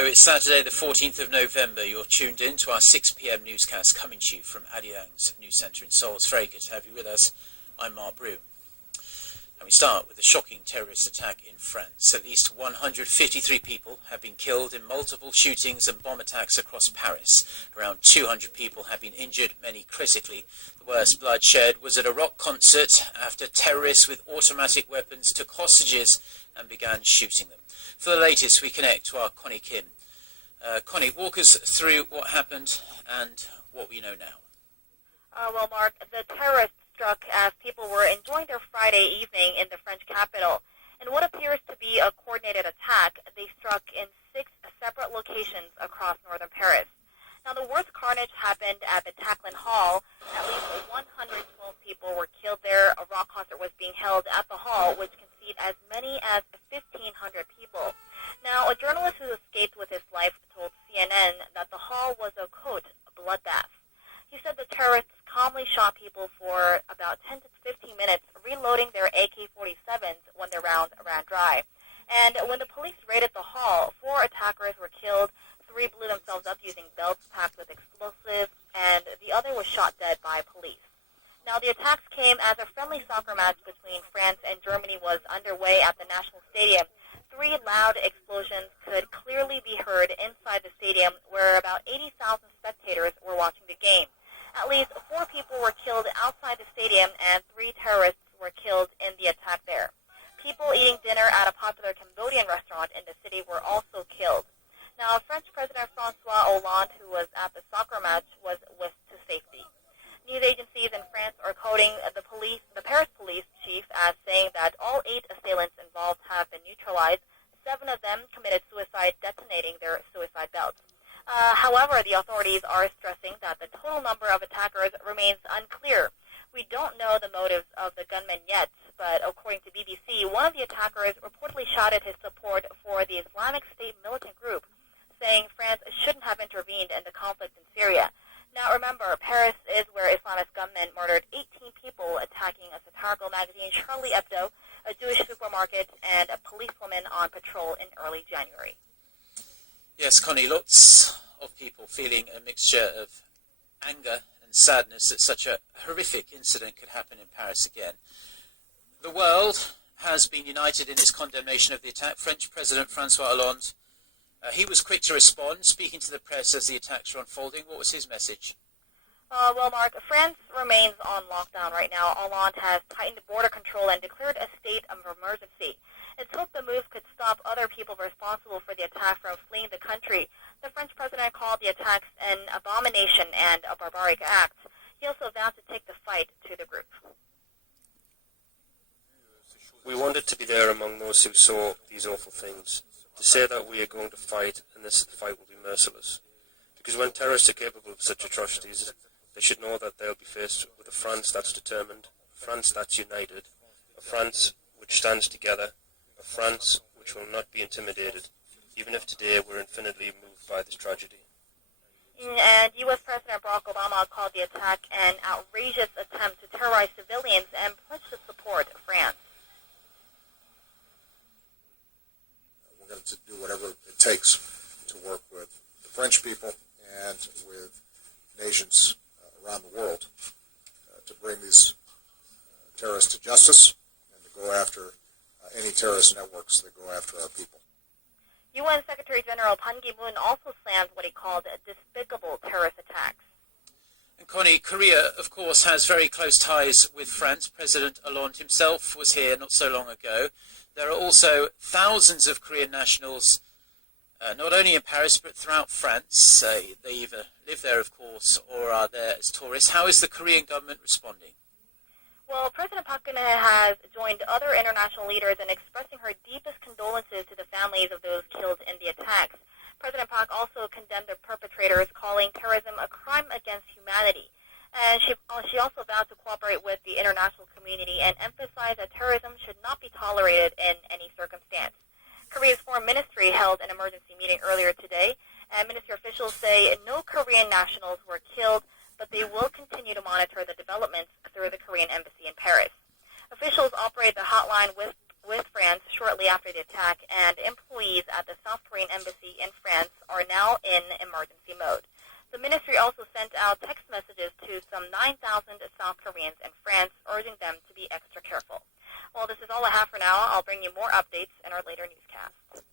Hello, it's Saturday the 14th of November. You're tuned in to our 6 p.m. newscast coming to you from Arirang's news centre in Seoul. It's very good to have you with us. I'm Mark Broom. And we start with a shocking terrorist attack in France. At least 153 people have been killed in multiple shootings and bomb attacks across Paris. Around 200 people have been injured, many critically. The worst bloodshed was at a rock concert after terrorists with automatic weapons took hostages and began shooting them. For the latest, we connect to our Connie Kim. Connie, walk us through what happened and what we know now. Well, Mark, the terrorists struck as people were enjoying their Friday evening in the French capital. In what appears to be a coordinated attack, they struck in 6 separate locations across northern Paris. Now, the worst carnage happened at the Taclin Hall. At least 112 people were killed there. A rock concert was being held at the hall, which can seat as many as 1,500 people. Now, a journalist who escaped with his life told CNN that the hall was a, quote, bloodbath. He said the terrorists calmly shot people for about 10 to 15 minutes, reloading their AK-47s when their rounds ran dry. And when the police raided the hall, 4 attackers were killed, 3 blew themselves up using belts packed with explosives, and the other was shot dead by police. Now, the attacks came as a friendly soccer match between France and Germany was underway at the National Stadium. 3 loud explosions could clearly be heard inside the stadium, where about 80,000 spectators were watching the game. At least 4 people were killed outside the stadium, and 3 terrorists were killed in the attack there. People eating dinner at a popular Cambodian restaurant in the city were also killed. Now, French President François Hollande, who was at the soccer match, was whisked to safety. News agencies in France are quoting the Paris police chief as saying that all 8 assailants involved have been neutralized. 7 of them committed suicide detonating their suicide belts. However, the authorities are stressing that the total number of attackers remains unclear. We don't know the motives of the gunmen yet, but according to BBC, one of the attackers reportedly shouted his support for the Islamic State militant group, saying France shouldn't have intervened in the conflict in Syria. Now remember, Paris is where Islamist gunmen murdered 18 people, attacking a satirical magazine, Charlie Hebdo, a Jewish supermarket, and a policewoman on patrol in early January. Yes, Connie, lots of people feeling a mixture of anger and sadness that such a horrific incident could happen in Paris again. The world has been united in its condemnation of the attack. French President François Hollande, he was quick to respond, speaking to the press as the attacks were unfolding. What was his message? Well, Mark, France remains on lockdown right now. Hollande has tightened border control and declared a state of emergency. It's hoped the move could stop other people responsible for the attack from fleeing the country. The French president called the attacks an abomination and a barbaric act. He also vowed to take the fight to the group. We wanted to be there among those who saw these awful things, to say that we are going to fight, and this fight will be merciless. Because when terrorists are capable of such atrocities, they should know that they'll be faced with a France that's determined, a France that's united, a France which stands together, a France which will not be intimidated, even if today we're infinitely moved by this tragedy. And U.S. President Barack Obama called the attack an outrageous attempt to terrorize civilians and pledged to support France. We're going to do whatever it takes to work with the French people and with nations around the world to bring these terrorists to justice and to go after any terrorist networks that go after our people. UN Secretary General Ban Ki-moon also slammed what he called despicable terrorist attacks. And Connie, Korea, of course, has very close ties with France. President Hollande himself was here not so long ago. There are also thousands of Korean nationals, not only in Paris, but throughout France. They either live there, of course, or are there as tourists. How is the Korean government responding? Well, President Park Geun-hye has joined other international leaders in expressing her deepest condolences to the families of those killed in the attacks. President Park also condemned the perpetrators, calling terrorism a crime against humanity. And she also vowed to cooperate with the international community and emphasized that terrorism should not be tolerated in any circumstance. Korea's foreign ministry held an emergency meeting earlier today, and ministry officials say no Korean nationals were killed, but they will continue to monitor the developments through the Korean embassy in Paris. Officials operate the hotline with France shortly after the attack, and employees at the South Korean embassy in France are now in emergency mode. The ministry also sent out text messages to some 9,000 South Koreans in France, urging them to be extra careful. Well, this is all I have for now. I'll bring you more updates in our later newscasts.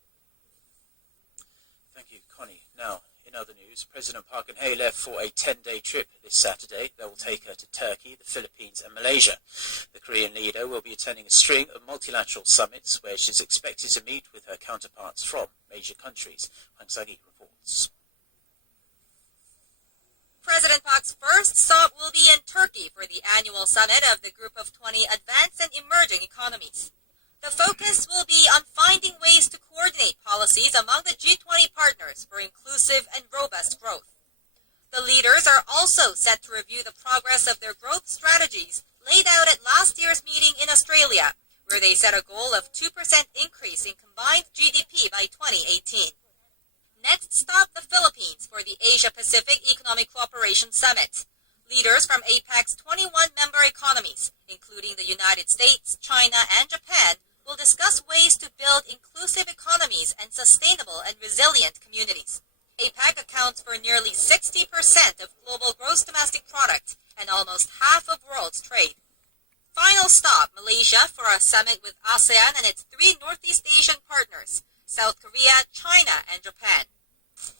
Thank you, Connie. Now, in other news, President Park Geun-hye left for a 10-day trip this Saturday that will take her to Turkey, the Philippines and Malaysia. The Korean leader will be attending a string of multilateral summits where she's expected to meet with her counterparts from major countries. Hwang Sa-gi reports. President Park's first stop will be in Turkey for the annual summit of the Group of 20 Advanced and Emerging Economies. The focus will be on finding ways to coordinate policies among the G20 partners for inclusive and robust growth. The leaders are also set to review the progress of their growth strategies laid out at last year's meeting in Australia, where they set a goal of 2% increase in combined GDP by 2018. Next stop, the Philippines for the Asia-Pacific Economic Cooperation Summit. Leaders from APEC's 21 member economies, including the United States, China, and Japan, will discuss ways to build inclusive economies and sustainable and resilient communities. APEC accounts for nearly 60% of global gross domestic product and almost half of world's trade. Final stop, Malaysia for a summit with ASEAN and its 3 Northeast Asian partners, South Korea, China, and Japan.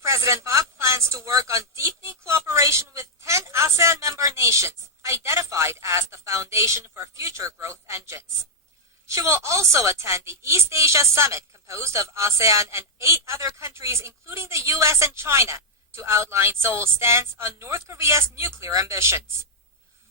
President Park plans to work on deepening cooperation with 10 ASEAN member nations, identified as the foundation for future growth engines. She will also attend the East Asia Summit, composed of ASEAN and 8 other countries, including the U.S. and China, to outline Seoul's stance on North Korea's nuclear ambitions.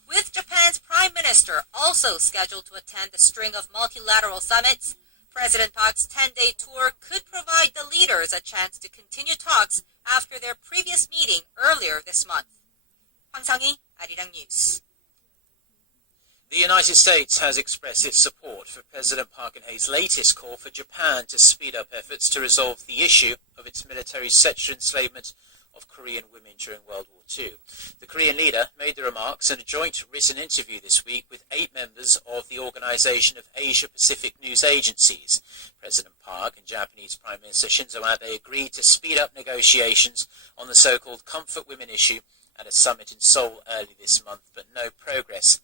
With Japan's Prime Minister also scheduled to attend a string of multilateral summits, President Park's 10-day tour could provide the leaders a chance to continue talks after their previous meeting earlier this month. Hwang Sang-gi, Arirang News. The United States has expressed its support for President Park Geun-hye's latest call for Japan to speed up efforts to resolve the issue of its military sexual enslavement of Korean women during World War II. The Korean leader made the remarks in a joint written interview this week with 8 members of the Organization of Asia-Pacific News Agencies. President Park and Japanese Prime Minister Shinzo Abe agreed to speed up negotiations on the so-called Comfort Women issue at a summit in Seoul early this month, but no progress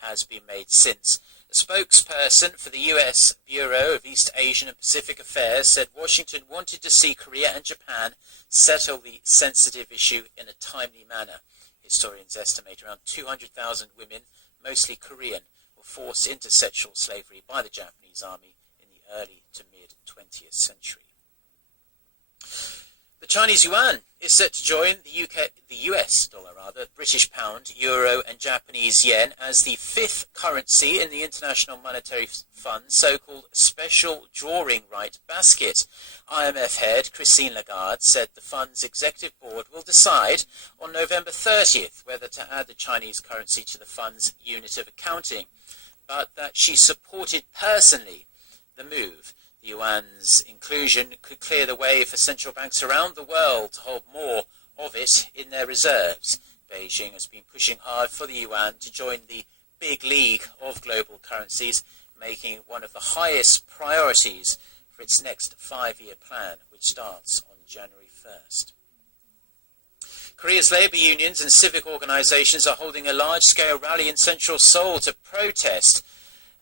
has been made since. A spokesperson for the U.S. Bureau of East Asian and Pacific Affairs said Washington wanted to see Korea and Japan settle the sensitive issue in a timely manner. Historians estimate around 200,000 women, mostly Korean, were forced into sexual slavery by the Japanese army in the early to mid-20th century. The Chinese yuan is set to join the US dollar, British pound, euro and Japanese yen as the 5th currency in the International Monetary Fund's so-called special drawing right basket. IMF head Christine Lagarde said the fund's executive board will decide on November 30th whether to add the Chinese currency to the fund's unit of accounting, but that she supported personally the move. The yuan's inclusion could clear the way for central banks around the world to hold more of it in their reserves. Beijing has been pushing hard for the yuan to join the big league of global currencies, making it one of the highest priorities for its next 5-year plan, which starts on January 1st. Korea's labour unions and civic organisations are holding a large-scale rally in central Seoul to protest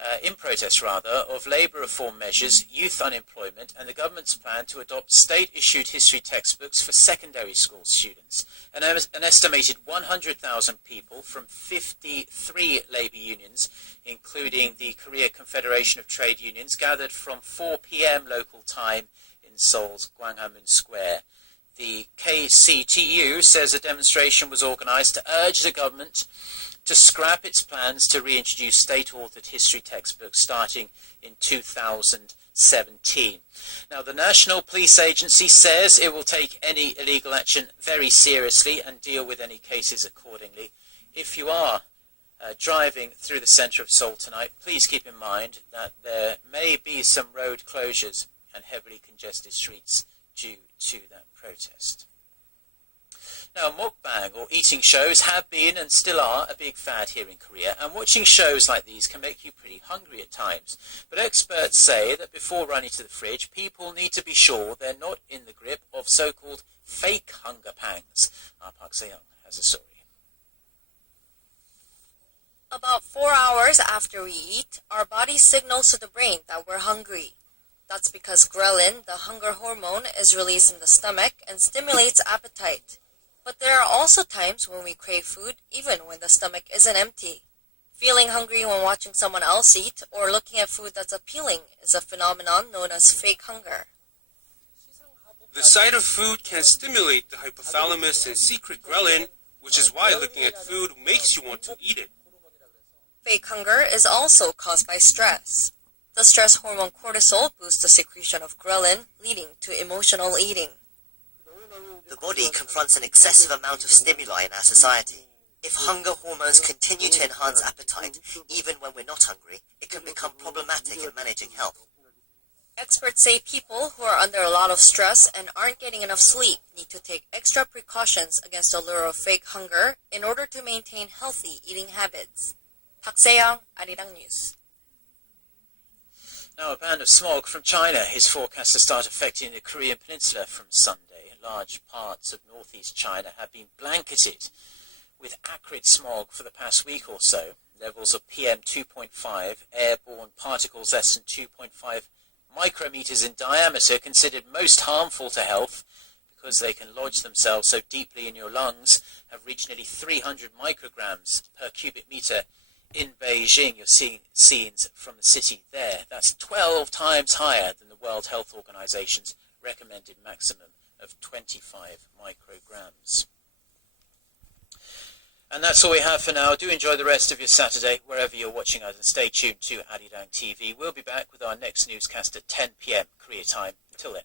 of labour reform measures, youth unemployment and the government's plan to adopt state-issued history textbooks for secondary school students. An estimated 100,000 people from 53 labour unions, including the Korea Confederation of Trade Unions, gathered from 4 p.m. local time in Seoul's Gwanghwamun Square. The KCTU says a demonstration was organised to urge the government to scrap its plans to reintroduce state-authored history textbooks starting in 2017. Now, the National Police Agency says it will take any illegal action very seriously and deal with any cases accordingly. If you are driving through the centre of Seoul tonight, please keep in mind that there may be some road closures and heavily congested streets due to that protest. Now, mukbang or eating shows have been and still are a big fad here in Korea, and watching shows like these can make you pretty hungry at times. But experts say that before running to the fridge, people need to be sure they're not in the grip of so-called fake hunger pangs. Our Park Se-young has a story. About 4 hours after we eat, our body signals to the brain that we're hungry. That's because ghrelin, the hunger hormone, is released in the stomach and stimulates appetite. But there are also times when we crave food even when the stomach isn't empty. Feeling hungry when watching someone else eat or looking at food that's appealing is a phenomenon known as fake hunger. The sight of food can stimulate the hypothalamus and secret ghrelin, which is why looking at food makes you want to eat it. Fake hunger is also caused by stress. The stress hormone cortisol boosts the secretion of ghrelin, leading to emotional eating. The body confronts an excessive amount of stimuli in our society. If hunger hormones continue to enhance appetite, even when we're not hungry, it can become problematic in managing health. Experts say people who are under a lot of stress and aren't getting enough sleep need to take extra precautions against the lure of fake hunger in order to maintain healthy eating habits. Park Se-young, Arirang News. Now, a band of smog from China is forecast to start affecting the Korean peninsula from Sunday. Large parts of northeast China have been blanketed with acrid smog for the past week or so. Levels of PM 2.5, airborne particles less than 2.5 micrometers in diameter, considered most harmful to health because they can lodge themselves so deeply in your lungs, have reached nearly 300 micrograms per cubic meter. In Beijing, you're seeing scenes from the city there. That's 12 times higher than the World Health Organization's recommended maximum of 25 micrograms. And that's all we have for now. Do enjoy the rest of your Saturday, wherever you're watching us, and stay tuned to Arirang TV. We'll be back with our next newscast at 10 p.m. Korea time. Until then.